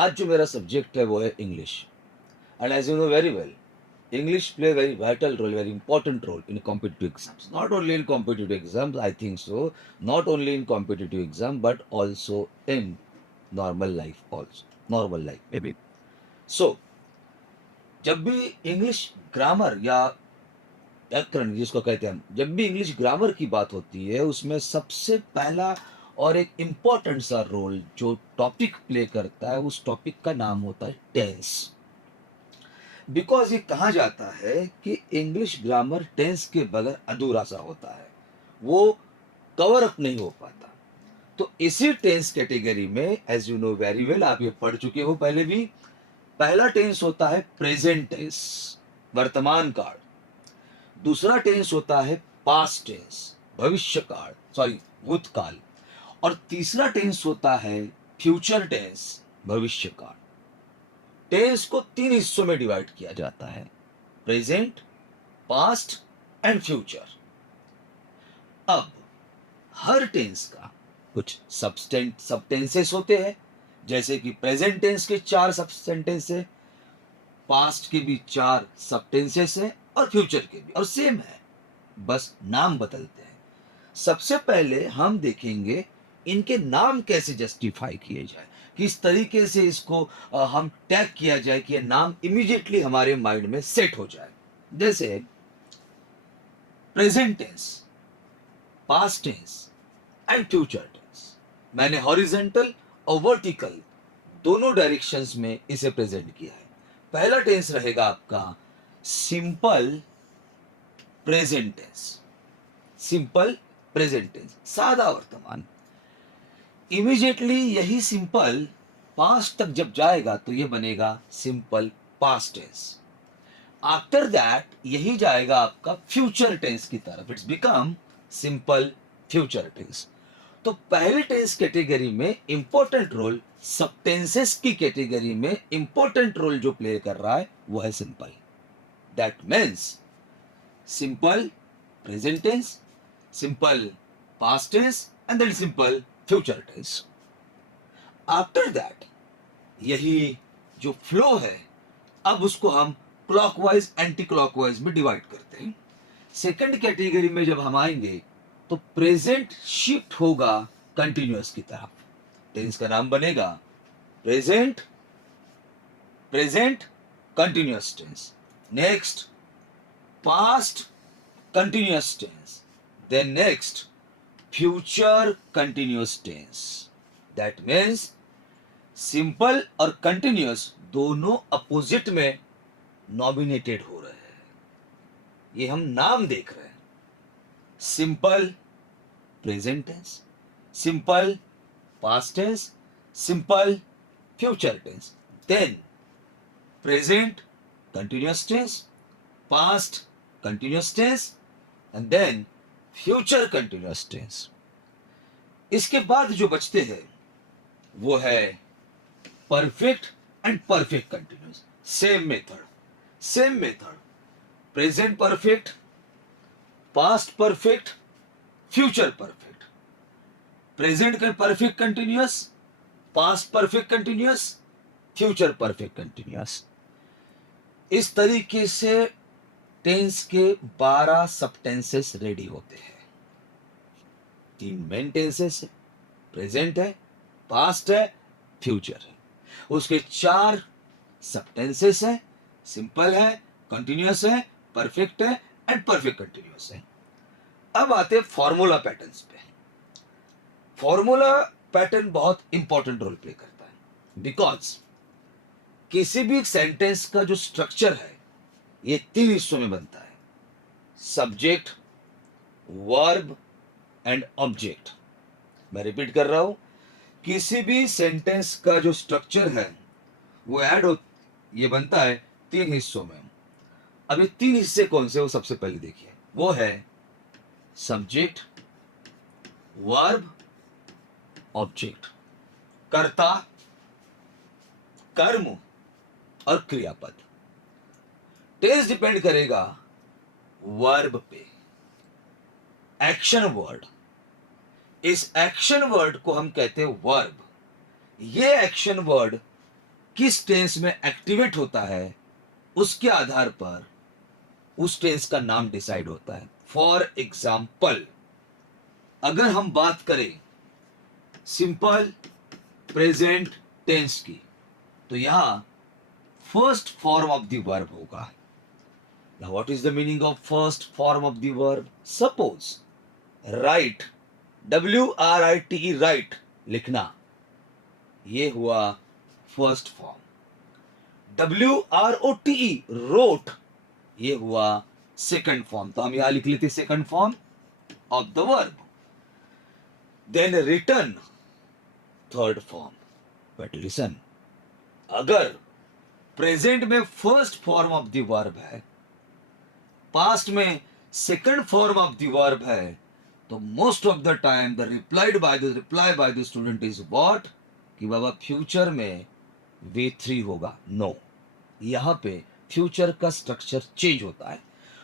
आज जो मेरा सब्जेक्ट है वो है English, and as you know very well, English play a very vital role, very important role in competitive exams. Not only in competitive exams, I think so. Not only in competitive exam, but also in normal life also. Normal life, maybe. So, जब भी English grammar या व्याकरण जिसको कहते हैं हम, जब भी इंग्लिश ग्रामर की बात होती है, उसमें सबसे पहला और एक इम्पॉर्टेंट सा रोल जो टॉपिक प्ले करता है, उस टॉपिक का नाम होता है टेंस। बिकॉज ये कहा जाता है कि इंग्लिश ग्रामर टेंस के बगैर अधूरा सा होता है, वो कवर अप नहीं हो पाता। तो इसी टेंस कैटेगरी में, as you know very well, आप ये पढ़ चुके हो पहले भी, पहला टेंस होता है प्रेजेंट टेंस, वर्तमान काल। दूसरा टेंस होता है पास्ट टेंस, भविष्य काल, सॉरी भूतकाल। और तीसरा टेंस होता है फ्यूचर टेंस, भविष्य काल। टेंस को तीन हिस्सों में डिवाइड किया जाता है, प्रेजेंट, पास्ट एंड फ्यूचर। अब हर टेंस का कुछ सबटेंसेस होते हैं, जैसे कि प्रेजेंट टेंस के 4 सबसेंटेंस है, पास्ट के भी 4 सबटेंसेस है, और फ्यूचर के भी, और सेम है, बस नाम बदलते हैं। सबसे पहले हम देखेंगे इनके नाम कैसे जस्टिफाई किए जाए, किस तरीके से इसको हम टैग किया जाए कि ये नाम इमीडिएटली हमारे माइंड में सेट हो जाए। जैसे present tense, past tense and future tense, मैंने हॉरिजॉन्टल और वर्टिकल दोनों डायरेक्शंस में इसे प्रेजेंट किया है। पहला टेंस रहेगा आपका simple present tense, simple present tense, सादा वर्तमान। इमीडिएटली यही सिंपल पास्ट तक जब जाएगा तो ये बनेगा simple past tense. After that यही जाएगा आपका फ्यूचर टेंस की तरफ, it's become simple future tense. तो पहले टेंस कैटेगरी में इंपॉर्टेंट रोल, सब टेंसेस की कैटेगरी में इंपॉर्टेंट रोल जो प्ले कर रहा है वो है simple. That means simple present tense, simple past tense and then simple future tense. After that यही जो फ्लो है, अब उसको हम क्लॉकवाइज एंटी क्लॉकवाइज में डिवाइड करते हैं। सेकंड कैटेगरी में जब हम आएंगे तो प्रेजेंट शिफ्ट होगा कंटिन्यूअस की तरफ, टेंस का नाम बनेगा present, present continuous tense. Next past continuous tense, then next future continuous tense. That means simple और कंटिन्यूअस दोनों अपोजिट में नॉमिनेटेड हो रहे हैं, ये हम नाम देख रहे हैं। Simple present tense, simple past tense, simple future tense, then present continuous tense, past continuous tense and then future continuous tense. इसके बाद जो बचते हैं वो है perfect and perfect continuous. Same method, same method, present perfect, past perfect, future perfect, present का perfect continuous, past perfect continuous, future perfect continuous. इस तरीके से टेंस के 12 सब टेंसेस रेडी होते हैं। 3 मेन टेंसेस है, प्रेजेंट है, पास्ट है, फ्यूचर है। उसके 4 सब टेंसेस है, सिंपल है, कंटिन्यूअस है, परफेक्ट है एंड परफेक्ट कंटिन्यूअस है। अब आते हैं फॉर्मूला पैटर्न्स पे। फॉर्मूला पैटर्न बहुत इंपॉर्टेंट रोल प्ले करता है, बिकॉज किसी भी सेंटेंस का जो स्ट्रक्चर है ये 3 हिस्सों में बनता है, सब्जेक्ट, वर्ब एंड ऑब्जेक्ट। मैं रिपीट कर रहा हूं, किसी भी सेंटेंस का जो स्ट्रक्चर है वो ये बनता है 3 हिस्सों में। अब ये 3 हिस्से कौन से, वो सबसे पहले देखिए, वो है सब्जेक्ट, वर्ब, ऑब्जेक्ट, कर्ता, कर्म और क्रियापद। टेंस डिपेंड करेगा वर्ब पे, एक्शन वर्ड। इस एक्शन वर्ड को हम कहते हैं वर्ब। ये एक्शन वर्ड किस टेंस में एक्टिवेट होता है उसके आधार पर उस टेंस का नाम डिसाइड होता है। फॉर एग्जाम्पल, अगर हम बात करें सिंपल प्रेजेंट टेंस की, तो यहां first form of the verb होगा। Now what is the meaning of first form of the verb? Suppose write, WRITE, write, लिखना, ये हुआ फर्स्ट फॉर्म। WROTE, wrote, ये हुआ सेकंड फॉर्म। तो हम यहां लिख लेते second form of the verb. Then return, third form. But listen, अगर प्रेजेंट में first form of the verb है, पास्ट में second form of the verb है, तो most of the time the reply by the student is what, कि बाबा future में V3 होगा। नो, यहां पे फ्यूचर का स्ट्रक्चर चेंज होता है।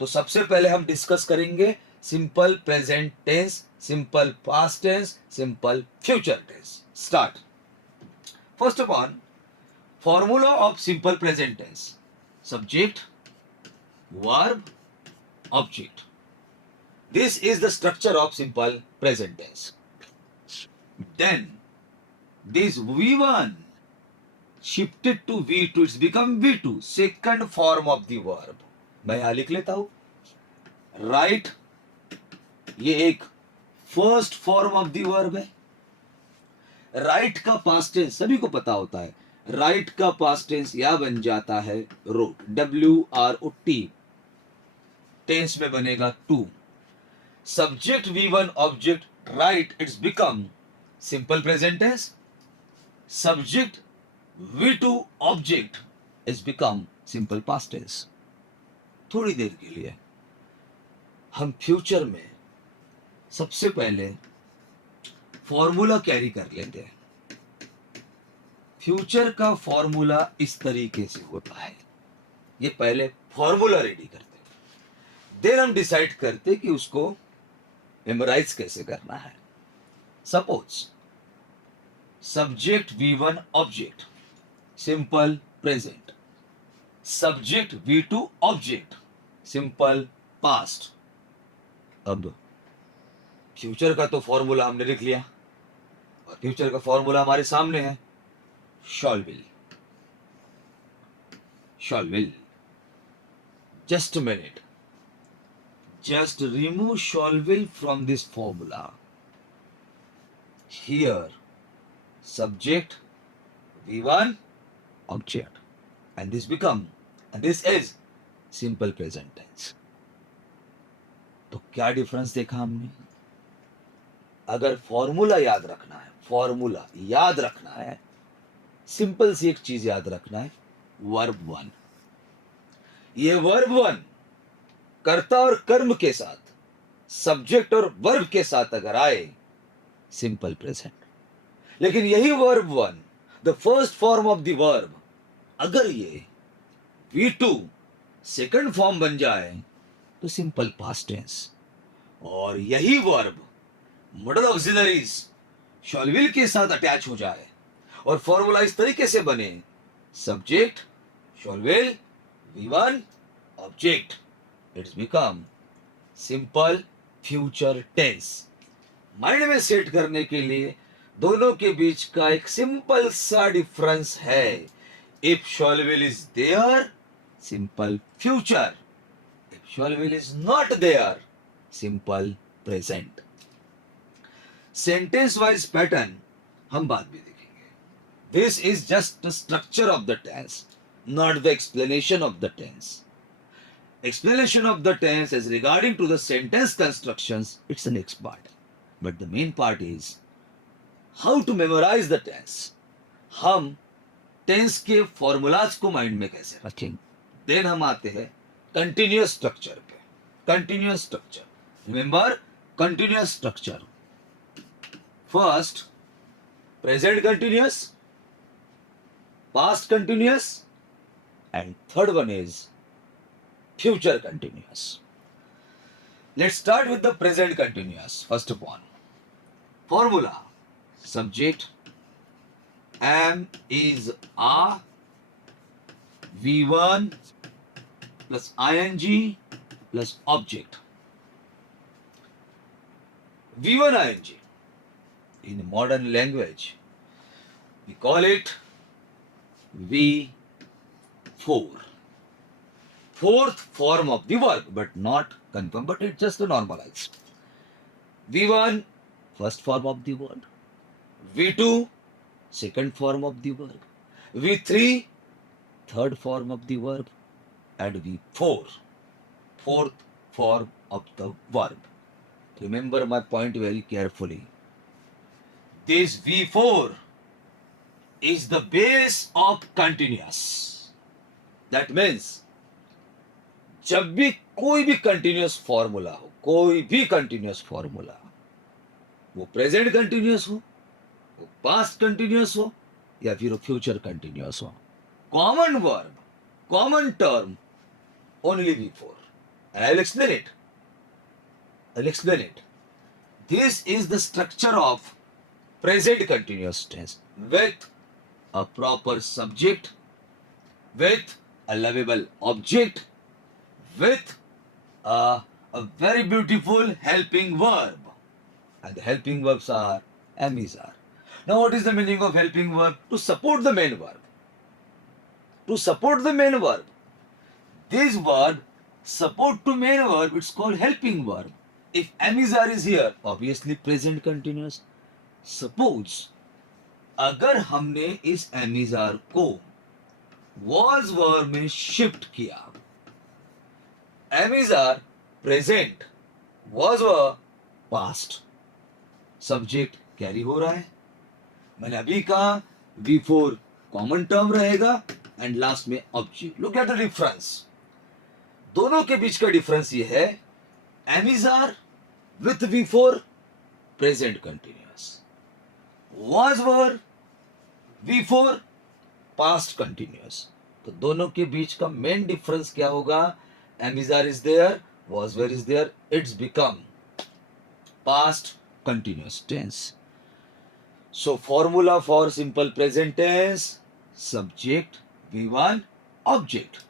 तो सबसे पहले हम डिस्कस करेंगे simple present tense, simple past tense, simple future tense. Start. First of all, formula of simple present tense: subject, verb, object. This is the structure of simple present tense. Then this V1 shifted to V2, it's become V2, second form of the verb. मैं यहां लिख लेता हूं, right, ये एक first form of the verb है। Right का past tense सभी को पता होता है, राइट का पास्ट टेंस या बन जाता है रोट, WROT, टेंस में बनेगा two. Subject V1 object right, it's become simple present tense. Subject V2 object it's become simple past tense. थोड़ी देर के लिए हम फ्यूचर में सबसे पहले फॉर्मूला कैरी कर लेते हैं। फ्यूचर का फॉर्मूला इस तरीके से होता है, ये पहले फॉर्मूला रेडी करते हैं, देन हम डिसाइड करते कि उसको मेमोराइज कैसे करना है। Suppose subject V1 object simple present, subject V2 object simple past. अब फ्यूचर का तो फॉर्मूला हमने लिख लिया, और फ्यूचर का फॉर्मूला हमारे सामने है, shawl will. Shawl will, just a minute, just remove shall will from this formula. Here subject V1 object, and this is simple present tense. तो क्या डिफरेंस देखा हमने? अगर फॉर्मूला याद रखना है, फॉर्मूला याद रखना है, सिंपल सी एक चीज याद रखना है, वर्ब 1। ये वर्ब 1 कर्ता और कर्म के साथ, सब्जेक्ट और वर्ब के साथ अगर आए, सिंपल प्रेजेंट। लेकिन यही verb 1, the first form of the verb, अगर ये V2 सेकंड फॉर्म बन जाए तो सिंपल पास्ट टेंस। और यही verb modal auxiliaries shall will के साथ अटैच हो जाए और फॉर्मूला इस तरीके से बने, subject shall will V1 object, it's become simple future tense. Mind में सेट करने के लिए दोनों के बीच का एक सिंपल सा डिफरेंस है। If shall will is there, simple future, if shall will is not there, simple present. Sentence wise pattern हम बाद में देखेंगे। This is just the structure of the tense, not the explanation of the tense. Explanation of the tense as regarding to the sentence constructions, it's the next part. But the main part is how to memorize the tense. हम tense के formulas को mind में कैसे रखेंगे। Then हम आते हैं continuous structure पे। Continuous structure, remember continuous structure. First present continuous, past continuous, and third one is future continuous. Let's start with the present continuous. First of all, formula: subject am, is, are, V1 plus ing plus object. V1 ing. In modern language, we call it V4. Fourth form of the verb, but not confirmed, but it's just a normalized. V1, first form of the verb. V2, second form of the verb. V3, third form of the verb. And V4, fourth form of the verb. Remember my point very carefully. This V4 is the base of continuous. That means जब भी कोई भी continuous formula हो, कोई भी continuous formula, वो present continuous हो, वो पास्ट कंटिन्यूअस हो, या फिर वो फ्यूचर कंटिन्यूअस हो, common verb, common term, only V4. And I'll explain it. This is the structure of present continuous tense with a proper subject, with a lovable object, with a very beautiful helping verb. And the helping verbs are am, is, are. Now what is the meaning of helping verb? To support the main verb. To support the main verb. This verb support to main verb, it's called helping verb. If am, is, are is here, obviously present continuous. Suppose अगर हमने इस am, is, are को was verb में shift किया, am, is, are present, was verb past, subject carry हो रहा है. मैंने अभी कहा V4 कॉमन टर्म रहेगा एंड लास्ट में object. Look at the difference. दोनों के बीच का डिफरेंस ये है, am, is, are with V4 present continuous, was verb V4 past continuous. तो दोनों के बीच का मेन डिफरेंस क्या होगा? am, is, are is there, was verb is there, it's become past continuous tense. So formula for simple present tense: subject V1, object.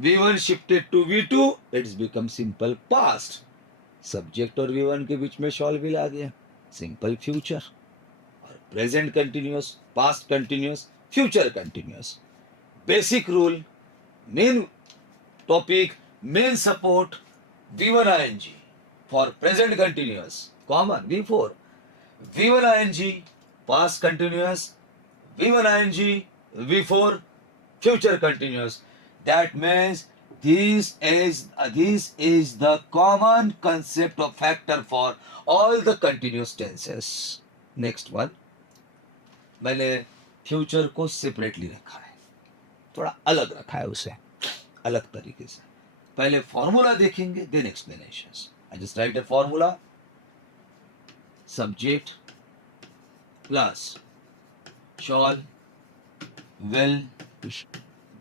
V1 shifted to V2, it's become simple past. Subject और V1 के बीच में shawl भी आ गया, simple future. और present continuous, past continuous, future continuous. Basic rule, main topic, main support, V1 ing for present continuous, common V4. V1 ing past continuous, V1 ing V4 future continuous. That means this is the common concept of factor for all the continuous tenses. Next one, मैंने future को separately रखा है, थोड़ा अलग रखा है उसे, अलग तरीके से. पहले फॉर्मूला देखेंगे, then explanations. I just write a formula. Subject plus shall will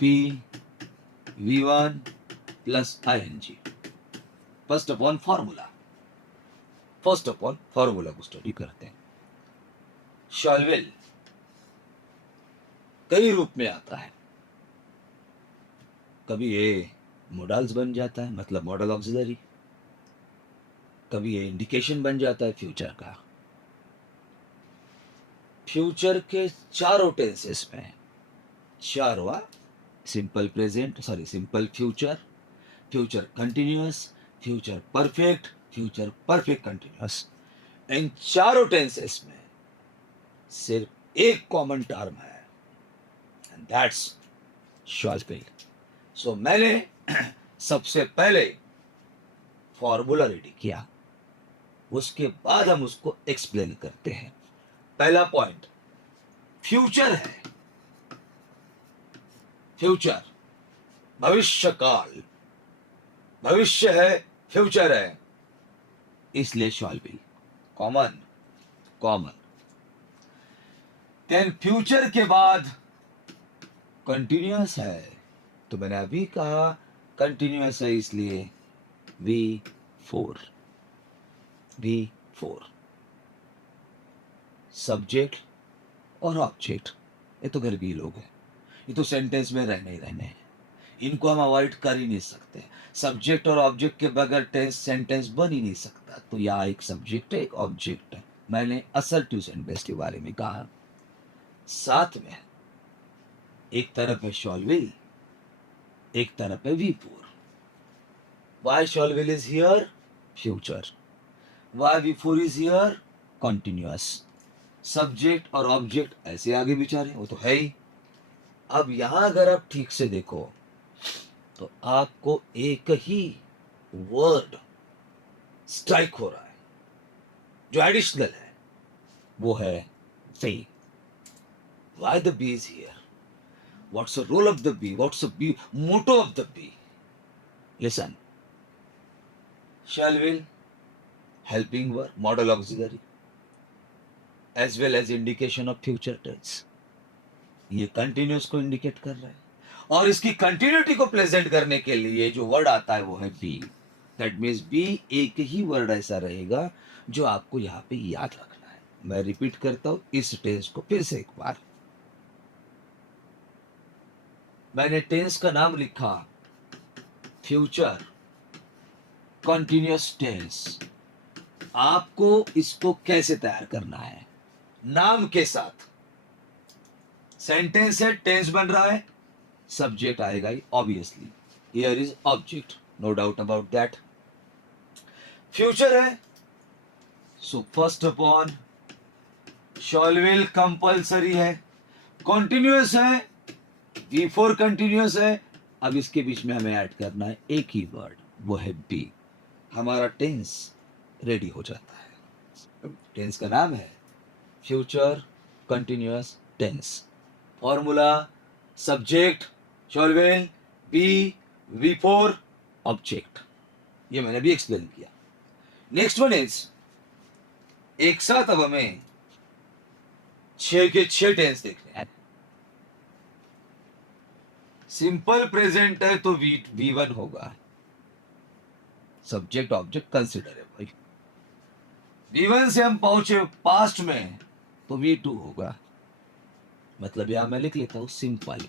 be V1 plus ing. First upon formula को स्टडी करते हैं. शॉल विल कई रूप में आता है. कभी ये मोडल्स बन जाता है, मतलब मॉडल ऑक्सिलरी. कभी ये इंडिकेशन बन जाता है फ्यूचर का. फ्यूचर के चारों टेंसेस में, चारों, simple present, simple future, future continuous, future perfect continuous. इन चारों टेंसेस में सिर्फ एक कॉमन टर्म है, and that's shall will. So मैंने सबसे पहले फॉर्मूला रेडी किया, उसके बाद हम उसको एक्सप्लेन करते हैं. पहला पॉइंट, फ्यूचर है. फ्यूचर भविष्य काल, भविष्य है, फ्यूचर है, इसलिए shall will common. Then future के बाद कंटिन्यूअस है, तो मैंने अभी कहा कंटिन्यूअस है, इसलिए V4. सब्जेक्ट और ऑब्जेक्ट, ये तो घर भी लोग हैं, ये तो सेंटेंस में रहने ही रहने हैं. इनको हम अवॉइड कर ही नहीं सकते। सब्जेक्ट और ऑब्जेक्ट के बगैर टेंस सेंटेंस बन ही नहीं सकता। तो यहाँ एक सब्जेक्ट है, एक ऑब्जेक्ट है। मैंने असर्टिव सेंटेंस के बारे में कहा। साथ में एक तरफ है शॉल विल, एक तरफ है V four. Why shall will is here? Future. Why V four is here? Continuous. Subject और ऑब्जेक्ट ऐसे आगे बिचारे, वो तो है ही। अब यहां अगर आप ठीक से देखो तो आपको एक ही वर्ड स्ट्राइक हो रहा है जो एडिशनल है, वो है वे। Why the bee is here? What's the role of the bee? What's the bee motto of the bee? Listen. Shall will, helping verb, model auxiliary, as well as indication of future tense. ये continuous को indicate कर रहा है और इसकी continuity को present करने के लिए जो वर्ड आता है वो है बी। दैट मीन्स बी एक ही वर्ड ऐसा रहेगा जो आपको यहाँ पे याद रखना है। मैं रिपीट करता हूं इस टेंस को फिर से एक बार। मैंने टेंस का नाम लिखा फ्यूचर कंटिन्यूअस टेंस। आपको इसको कैसे तैयार करना है? नाम के साथ। सेंटेंस है, टेंस बन रहा है, सब्जेक्ट आएगा ही obviously. Here is object, no doubt about that. Future है, so first upon shall will compulsory है। कॉन्टिन्यूअस है, V4 कंटिन्यूअस है। अब इसके बीच में हमें ऐड करना है एक ही वर्ड, वो है बी। हमारा टेंस रेडी हो जाता है। टेंस का नाम है future continuous tense. Formula subject shall will be V4 object. ये मैंने भी एक्सप्लेन किया। नेक्स्ट वन इज, एक साथ अब हमें 6 के 6 टेंस देखने हैं। सिंपल प्रेजेंट है तो V1 होगा, सब्जेक्ट ऑब्जेक्ट कंसिडर है भाई। V1 से हम पहुंचे पास्ट में तो V2 होगा। मतलब यहां मैं लिख लेता हूं सिंपल।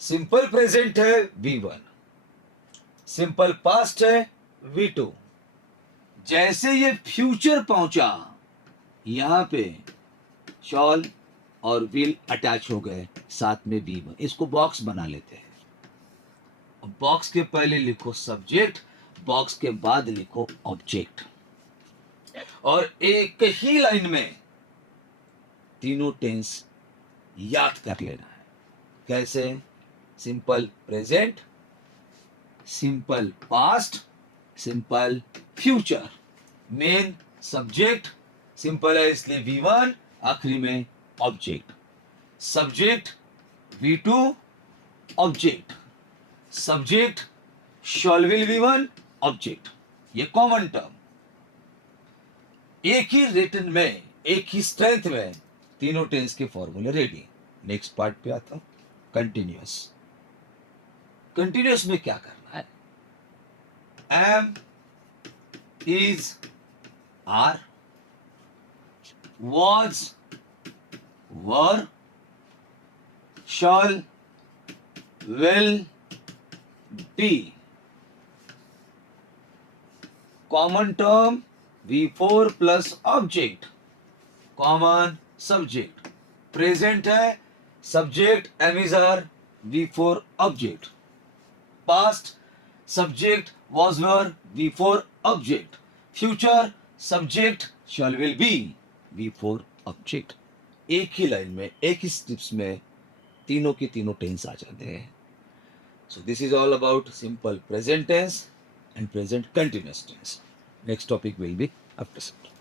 सिंपल प्रेजेंट है V1, सिंपल पास्ट है V2। जैसे ये फ्यूचर पहुंचा, यहां पे शॉल और विल अटैच हो गए, साथ में V1। इसको बॉक्स बना लेते हैं। बॉक्स के पहले लिखो सब्जेक्ट, बॉक्स के बाद लिखो ऑब्जेक्ट, और एक ही लाइन में तीनों टेंस याद कर लेना है। कैसे? Simple present, simple past, simple future. Main subject simple है इसलिए V1, आखिरी में object. Subject V2 object, subject shall will V1 object. ये कॉमन टर्म एक ही रिटन में, एक ही स्ट्रेंथ में तीनों टेंस के फॉर्मूले रेडी। नेक्स्ट पार्ट पे आता हूं, कंटिन्यूअस। कंटिन्यूअस में क्या करना है? Am, is, are, was, were, shall, will, be. Common term V4 plus object, common subject. Present है, subject am is are V4 object. Past subject was were V4 object. Future subject shall will be V4 object. एक ही line में, एक ही steps में तीनों के तीनों tense आ जाते हैं। So this is all about simple present tense and present continuous tense. Next topic will be after